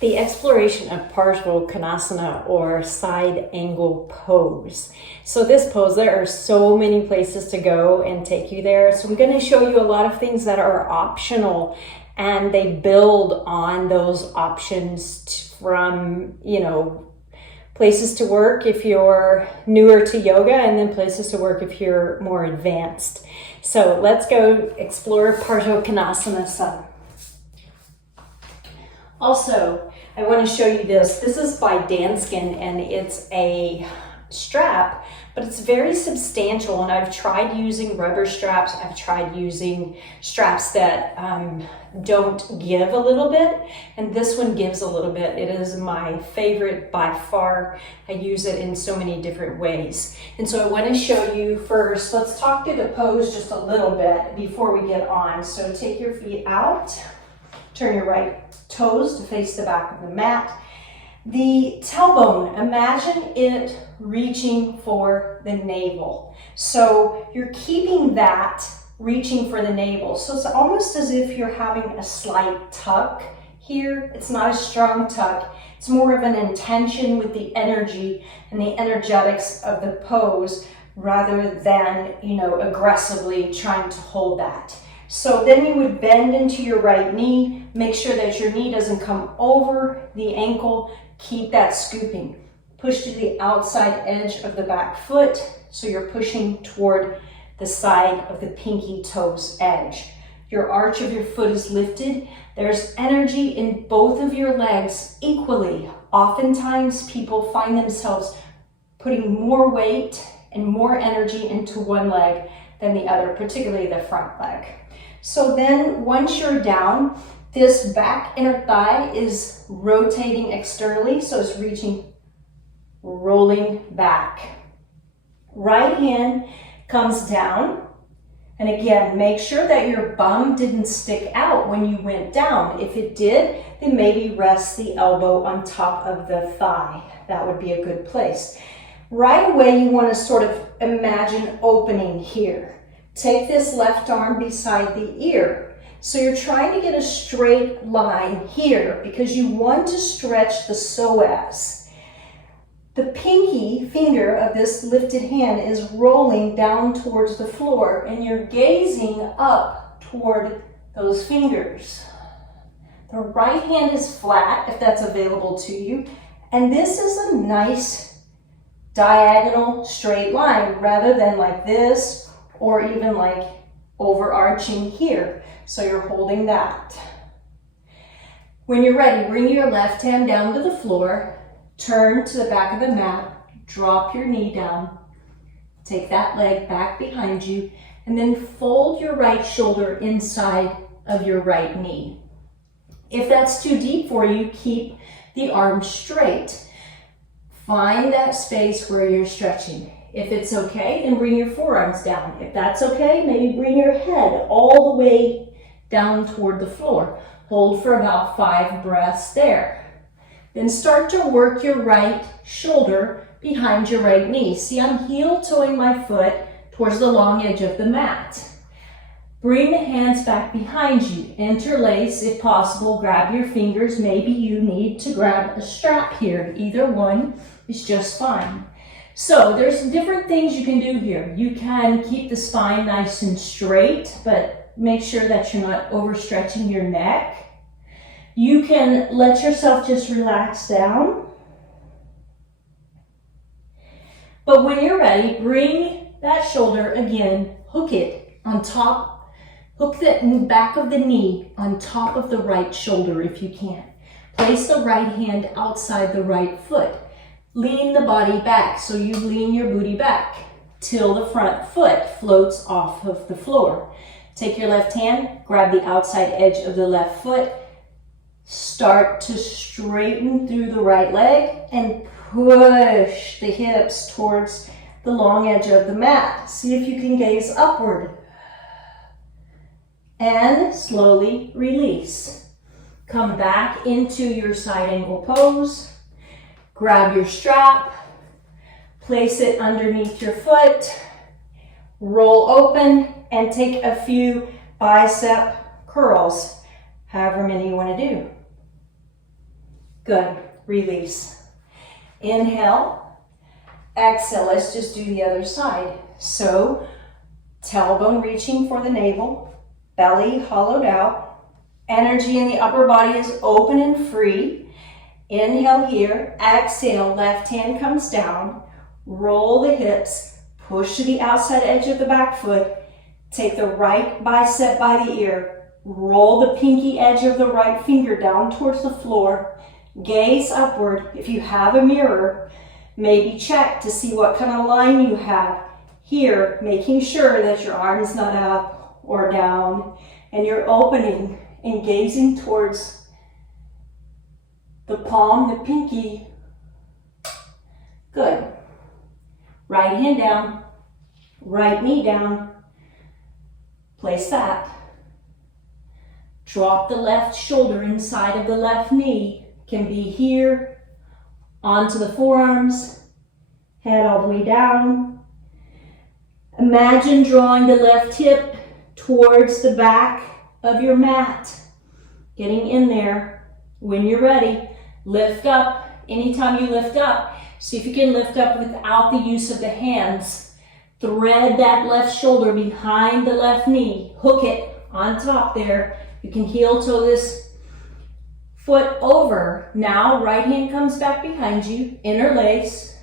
the exploration of Parsvakonasana, or side angle pose. So this pose, there are so many places to go and take you there. So I'm going to show you a lot of things that are optional, and they build on those options from, places to work if you're newer to yoga, and then places to work if you're more advanced. So let's go explore Parsvakonasana. Also, I want to show you this. This is by Danskin, and it's a strap, but it's very substantial, and I've tried using rubber straps. I've tried using straps that don't give a little bit, and this one gives a little bit. It is my favorite by far. I use it in so many different ways. And so I want to show you first, let's talk through the pose just a little bit before we get on. So take your feet out, turn your right toes to face the back of the mat. The tailbone, imagine it reaching for the navel. So you're keeping that reaching for the navel. So it's almost as if you're having a slight tuck here. It's not a strong tuck. It's more of an intention with the energy and the energetics of the pose rather than, aggressively trying to hold that. So then you would bend into your right knee. Make sure that your knee doesn't come over the ankle. Keep that scooping. Push to the outside edge of the back foot, so you're pushing toward the side of the pinky toes edge. Your arch of your foot is lifted. There's energy in both of your legs equally. Oftentimes people find themselves putting more weight and more energy into one leg than the other, particularly the front leg. So then once you're down, this back inner thigh is rotating externally, so it's rolling back. Right hand comes down, and again, make sure that your bum didn't stick out when you went down. If it did, then maybe rest the elbow on top of the thigh. That would be a good place. Right away, you want to sort of imagine opening here. Take this left arm beside the ear. So you're trying to get a straight line here because you want to stretch the psoas. The pinky finger of this lifted hand is rolling down towards the floor, and you're gazing up toward those fingers. The right hand is flat if that's available to you, and this is a nice diagonal straight line rather than like this or even like overarching here. So you're holding that. When you're ready, bring your left hand down to the floor, turn to the back of the mat, drop your knee down, take that leg back behind you, and then fold your right shoulder inside of your right knee. If that's too deep for you, keep the arms straight. Find that space where you're stretching. If it's okay, then bring your forearms down. If that's okay, maybe bring your head all the way down toward the floor. Hold for about 5 breaths there. Then start to work your right shoulder behind your right knee. See, I'm heel-toeing my foot towards the long edge of the mat. Bring the hands back behind you. Interlace if possible. Grab your fingers. Maybe you need to grab a strap here. Either one is just fine. So there's different things you can do here. You can keep the spine nice and straight, but make sure that you're not overstretching your neck. You can let yourself just relax down. But when you're ready, bring that shoulder again, hook it on top, hook the back of the knee on top of the right shoulder if you can. Place the right hand outside the right foot. Lean the body back, so you lean your booty back till the front foot floats off of the floor. Take your left hand, grab the outside edge of the left foot, start to straighten through the right leg and push the hips towards the long edge of the mat. See if you can gaze upward. And slowly release. Come back into your side angle pose. Grab your strap, place it underneath your foot, roll open, and take a few bicep curls, however many you want to do. Good. Release. Inhale. Exhale. Let's just do the other side. So, tailbone reaching for the navel, belly hollowed out. Energy in the upper body is open and free. Inhale here. Exhale. Left hand comes down. Roll the hips. Push to the outside edge of the back foot. Take the right bicep by the ear. Roll the pinky edge of the right finger down towards the floor. Gaze upward. If you have a mirror, maybe check to see what kind of line you have. Here, making sure that your arm is not up or down, and you're opening and gazing towards the palm, the pinky. Good. Right hand down, right knee down. Place that. Drop the left shoulder inside of the left knee. Can be here, onto the forearms, head all the way down. Imagine drawing the left hip towards the back of your mat. Getting in there. When you're ready, lift up. Anytime you lift up, see if you can lift up without the use of the hands. Thread that left shoulder behind the left knee. Hook it on top there. You can heel toe this foot over. Now, right hand comes back behind you. Interlace.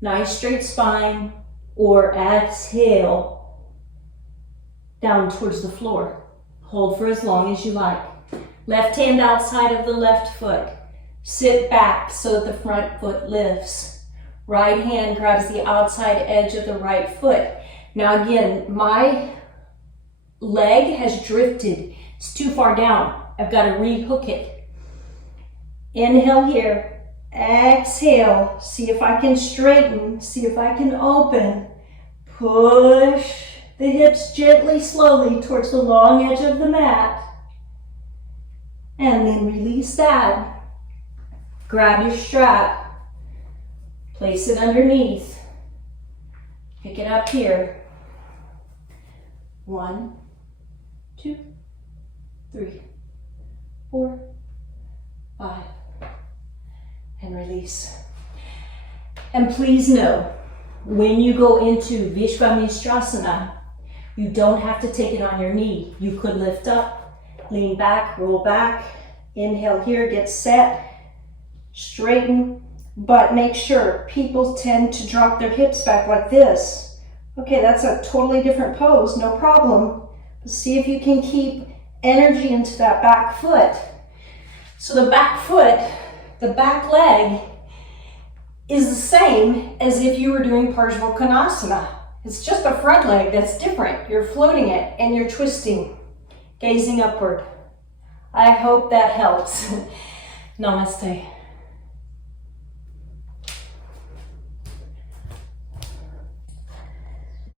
Nice straight spine. Or exhale down towards the floor. Hold for as long as you like. Left hand outside of the left foot. Sit back so that the front foot lifts. Right hand grabs the outside edge of the right foot. Now again, my leg has drifted. It's too far down. I've got to rehook it. Inhale here. Exhale. See if I can straighten. See if I can open. Push the hips gently, slowly towards the long edge of the mat. And then release that. Grab your strap. Place it underneath. Pick it up here. 1, 2, 3, 4, 5. And release. And please know, when you go into Parsvakonasana, you don't have to take it on your knee. You could lift up, lean back, roll back. Inhale here, get set, straighten, but make sure people tend to drop their hips back like this. Okay, that's a totally different pose, no problem. But see if you can keep energy into that back foot. So the back foot, the back leg, is the same as if you were doing Parsvakonasana. It's just the front leg that's different. You're floating it and you're twisting, gazing upward. I hope that helps. Namaste.